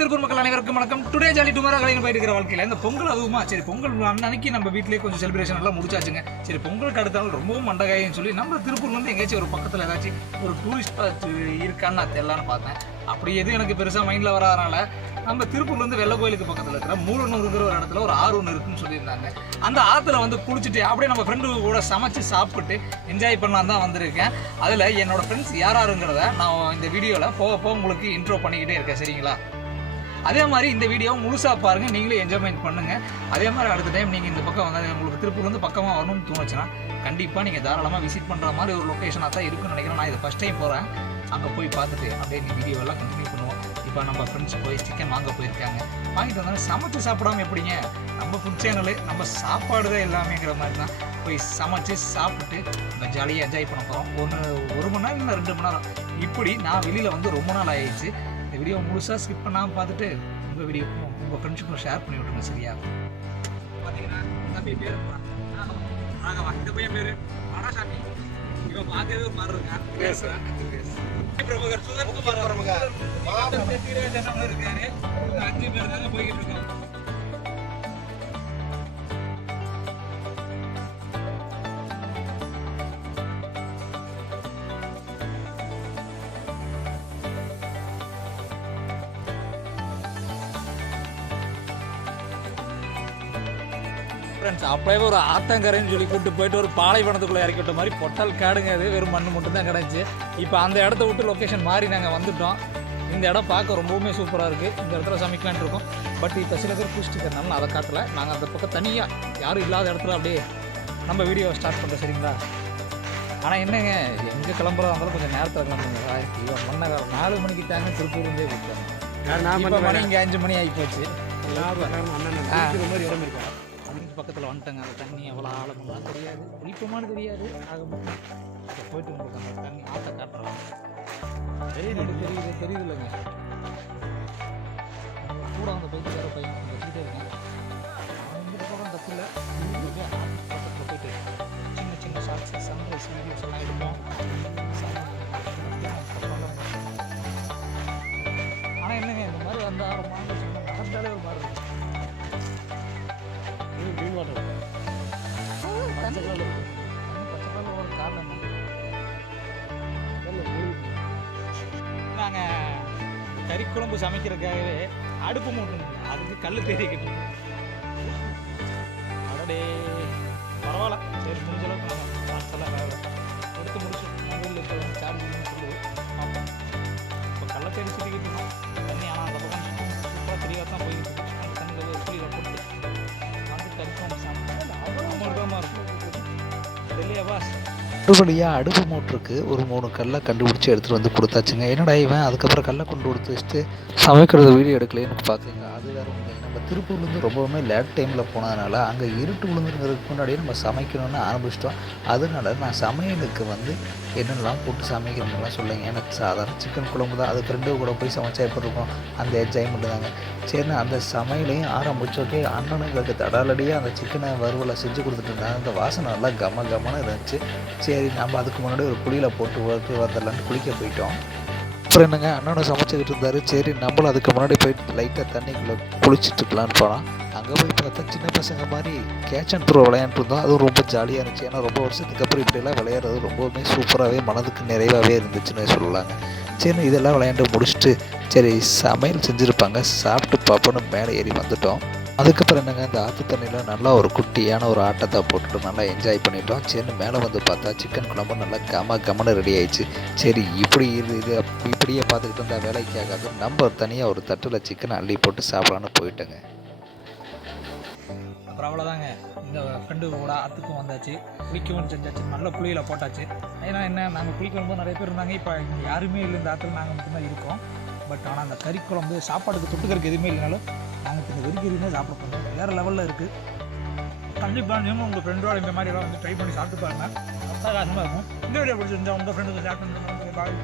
திருப்பூர் மக்கள் அனைவருக்கும் வணக்கம். டுடே ஜாலி டுமாரோ கலைன்னு போயிட்டு இருக்கிற வாழ்க்கையில் இந்த பொங்கல் அதுவுமா சரி பொங்கல் அன்னைக்கு நம்ம வீட்டிலேயே கொஞ்சம் செலிப்ரேஷன் எல்லாம் முடிச்சாச்சுங்க. சரி பொங்கலுக்கு அடுத்தாலும் ரொம்பவும் மண்டகாயின்னு சொல்லி நம்ம திருப்பூர்லேருந்து எங்கேயாச்சும் ஒரு பக்கத்தில் ஏதாச்சும் ஒரு டூரிஸ்ட் ஸ்பாட் இருக்கான்னு நான் தெரியலான்னு பார்த்தேன். அப்படி எதுவும் எனக்கு பெருசாக மைண்டில் வராதனால நம்ம திருப்பூர்லேருந்து வெள்ளை கோயிலுக்கு பக்கத்தில் இருக்கிற மூலனூருங்கிற ஒரு இடத்துல ஒரு ஆறு ஒன்று இருக்குன்னு சொல்லியிருந்தாங்க. அந்த ஆற்றுல வந்து குளிச்சுட்டு அப்படியே நம்ம ஃப்ரெண்டு கூட சமைச்சு சாப்பிட்டு என்ஜாய் பண்ணலாம் தான் வந்திருக்கேன். அதில் என்னோடய ஃப்ரெண்ட்ஸ் யாருங்கிறத நான் இந்த வீடியோவில் போக போக உங்களுக்கு இன்ட்ரோ பண்ணிக்கிட்டே இருக்கேன். சரிங்களா? அதே மாதிரி இந்த வீடியோ முழுசாக பாருங்கள், நீங்களே என்ஜாய்மெண்ட் பண்ணுங்கள். அதே மாதிரி அடுத்த டைம் நீங்கள் இந்த பக்கம் வந்து உங்களுக்கு திருப்பூர்லேருந்து பக்கமாக வரணும்னு தோணுச்சுன்னா கண்டிப்பாக நீங்கள் தாராளமாக விசிட் பண்ணுற மாதிரி ஒரு லொக்கேஷனாக தான் இருக்குன்னு நினைக்கிறேன். நான் இதை ஃபஸ்ட் டைம் போகிறேன். அங்கே போய் பார்த்துட்டு அப்படியே நீ வீடியோவெல்லாம் கண்டினியூ பண்ணுவோம். இப்போ நம்ம ஃப்ரெண்ட்ஸ் போய் சிக்கன் வாங்க போயிருக்காங்க. வாங்கிட்டு வந்தாலும் சமைச்சு சாப்பிடாமல் எப்படிங்க, நம்ம ஃபுட் சேனலு நம்ம சாப்பாடு தான் எல்லாமேங்கிற மாதிரி தான் போய் சமைச்சு சாப்பிட்டு நம்ம ஜாலியாக என்ஜாய் பண்ண போகிறோம். ஒரு மணி நேரம் இல்லை 2 மணி நேரம் இப்படி. நான் வெளியில் வந்து ரொம்ப நாள் ஆயிடுச்சு. இந்த வீடியோ முழுசாக ஸ்கிப் பண்ணாமல் பார்த்துட்டு உங்கள் வீடியோக்கும் உங்கள் ஃப்ரெண்ட்ஸுக்கும் ஷேர் பண்ணி விட்டுருங்க. சரியா? பார்த்தீங்கன்னா தம்பி பேர் ராகவா, இந்த பையன் பேர் மராசாமி. இவன் பார்க்கவே ஒரு மாதிரி இருக்கான். பேசுகிறேன் பிரபகர் சுதர்குமார் இருக்காரு. 5 பேர் தாங்க போய்கிட்டு இருக்கோம். ஃப்ரெண்ட்ஸ் அப்படியே ஒரு ஆத்தங்கரைன்னு சொல்லி கூப்பிட்டு போயிட்டு ஒரு பாலைவனத்துக்குள்ளே இறக்கி விட்ட மாதிரி பொட்டல் காடுங்க. அது வெறும் மண் மட்டும் தான் கிடச்சி. இப்போ அந்த இடத்த விட்டு லொக்கேஷன் மாறி நாங்கள் வந்துவிட்டோம். இந்த இடம் பார்க்க ரொம்பவுமே சூப்பராக இருக்குது. இந்த இடத்துல சமைக்கலான் இருக்கோம். பட் இப்போ சில பேர் குளிச்சுட்டு இருக்கிறனால அதை காட்டலை. நாங்கள் அந்த பக்கம் தனியாக யாரும் இல்லாத இடத்துல அப்படியே நம்ம வீடியோ ஸ்டார்ட் பண்ணுறோம். சரிங்களா? ஆனால் என்னங்க, எங்கே கிளம்புறதா இருந்தாலும் கொஞ்சம் நேரத்தில் கிளம்புங்க. இவன் மண்ணை 4 மணிக்கு தாங்க திருப்பூர்லேருந்தே கொடுத்தாங்க. மணி இங்கே 5 மணி ஆகி போச்சு. மாதிரி இடம் இருக்கும் பக்கத்தில் வந்துட்டேங்க. அந்த தண்ணி எவ்வளோ ஆழமெல்லாம் தெரியாது, குளிப்பமானு தெரியாது. ஆக இப்போ போயிட்டு உங்களுக்கு அந்த தண்ணி ஆற்ற காட்டுறோம். தெரியுது இல்லைங்க. கூட அந்த பைக்கு வேறு பையன் வச்சுக்கிட்டே இருக்கேன். அவன் இந்த பக்கம் தப்பில்லை. பக்கத்தில் போயிட்டு சின்ன சின்ன ஷார்ட்ஸ் சன்ரைஸ் வீடியோஸ் எல்லாம் எடுப்போம். ஆனால் என்னங்க, இந்த மாதிரி வந்தால் ரொம்ப நடந்தாலே ஒரு மாதிரி இருக்கும். நாங்கள் கறிக்குழம்பு சமைக்கிறதுக்காகவே அடுப்பு மூட்டணும். அதுக்கு கல் தேடி கட்டணும். அதோடே பரவாயில்ல, சரி முடிஞ்சளவுக்கு நாங்கள் காசெல்லாம் வேலை எடுத்து முடிச்சு மொபைலில் இப்போ சார்ஜ் சொல்லி பார்ப்போம். இப்போ கல்லை தேடி சுற்றிக்கிட்டு தண்ணி. ஆனால் அந்த பக்கம் சூப்பராக தெரியாத தான் போயிட்டு அந்த தண்ணியில் ஒரு புளியில் போட்டு மறுபடியாக அடுப்பு மூட்டருக்கு ஒரு 3 கல்லை கண்டுபிடிச்சி எடுத்துகிட்டு வந்து கொடுத்தாச்சுங்க. என்னடா இவன் அதுக்கப்புறம் கல்லை கொண்டு கொடுத்து வச்சுட்டு சமைக்கிறது வீடியோ எடுக்கலேன்னு பார்த்துங்க. அது வேறு ஒன்று. நம்ம திருப்பூர்லேருந்து ரொம்பவுமே லேட் டைமில் போனதுனால அங்கே இருட்டு விழுந்துருங்கிறதுக்கு முன்னாடியே நம்ம சமைக்கணும்னு ஆரம்பிச்சிட்டோம். அதனால நான் சமையலுக்கு வந்து என்னெல்லாம் போட்டு சமைக்கணும்லாம் சொல்லுங்க. எனக்கு சாதாரண சிக்கன் குழம்பு தான். அது ஃப்ரெண்டு கூட போய் சமைச்சா எப்படி இருக்கும், அந்த என்ஜாய்மெண்ட்டு தாங்க. சரிண்ணா அந்த சமையலையும் ஆரம்பிச்சோக்கே அண்ணனுங்களுக்கு தடாலடியாக அந்த சிக்கனை வறுவலை செஞ்சு கொடுத்துட்டு இருந்தாங்க. அந்த வாசனை நல்லா கமன்னு இருந்துச்சு. சரி நம்ம அதுக்கு முன்னாடி ஒரு குழியில் போட்டு வந்துடலான்னு குளிக்க போயிட்டோம். அப்புறம் என்னங்க, அண்ணனும் சமைச்சிக்கிட்டு இருந்தார். சரி நம்மளும் அதுக்கு முன்னாடி போயிட்டு லைட்டாக தண்ணிக்குள்ளே குளிச்சுட்டு இருக்கலான்னு போனோம். அங்கே போய் பார்த்தா சின்ன பசங்க மாதிரி கேட்ச் அண்ட் த்ரோ விளையாண்டுட்டு இருந்தோம். அதுவும் ரொம்ப ஜாலியாக இருந்துச்சு. ஏன்னா ரொம்ப வருஷத்துக்கு அப்புறம் இப்படியெல்லாம் விளையாடுறது ரொம்பவுமே சூப்பராகவே மனதுக்கு நிறைவாகவே இருந்துச்சுன்னு சொல்லலாங்க. சரி இதெல்லாம் விளையாண்டு முடிச்சுட்டு சரி சமையல் செஞ்சுருப்பாங்க, சாப்பிட்டு பார்ப்போன்னு மேலே ஏறி வந்துட்டோம். அதுக்கப்புறம் என்னங்க, இந்த ஆற்று தண்ணியில் நல்லா ஒரு குட்டியான ஒரு ஆட்டத்தை போட்டுட்டு நல்லா என்ஜாய் பண்ணிட்டோம். சரி மேலே வந்து பார்த்தா சிக்கன் குழம்பு நல்லா கமன்னு ரெடி ஆயிடுச்சு. சரி இப்படியே பார்த்துக்கிட்டு இருந்தால் வேலைக்கு ஆகாது. நம்ம தனியாக ஒரு தட்டில் சிக்கனை அள்ளி போட்டு சாப்பிடலான்னு போயிட்டேங்க. அப்புறம் அவ்வளோதாங்க, இந்த ஃப்ரெண்டு கூட ஆற்றுக்கும் வந்தாச்சு, குளிக்கவும் செஞ்சாச்சு, நல்ல புளியில் போட்டாச்சு. ஏன்னா என்ன, நாங்கள் குளிக்கும்போது நிறைய பேர் இருந்தாங்க. இப்போ இங்கே யாருமே இல்லை, இந்த ஆற்றுல நாங்கள் மட்டும்தான் இருக்கோம். பட் ஆனால் அந்த கறிக்குழம்பு சாப்பாடுக்கு தொட்டுக்கிறதுக்கு எதுவுமே இல்லைனாலும் நாங்கள் இப்போ இந்த வெறிக்கறியுமே சாப்பிட போகிறோம். வேறு லெவலில் இருக்குது. கண்டிப்பாக நீங்களும் உங்கள் ஃப்ரெண்டோட இந்த மாதிரிலாம் வந்து ட்ரை பண்ணி சாப்பிட்டு பாருங்கள். அட்டகாசமாக இருக்கும். இந்த வீடியோ பிடிச்சிருந்தா உங்கள் ஃப்ரெண்டுக்கு ஷேர் பண்ணுங்கள். பாய்.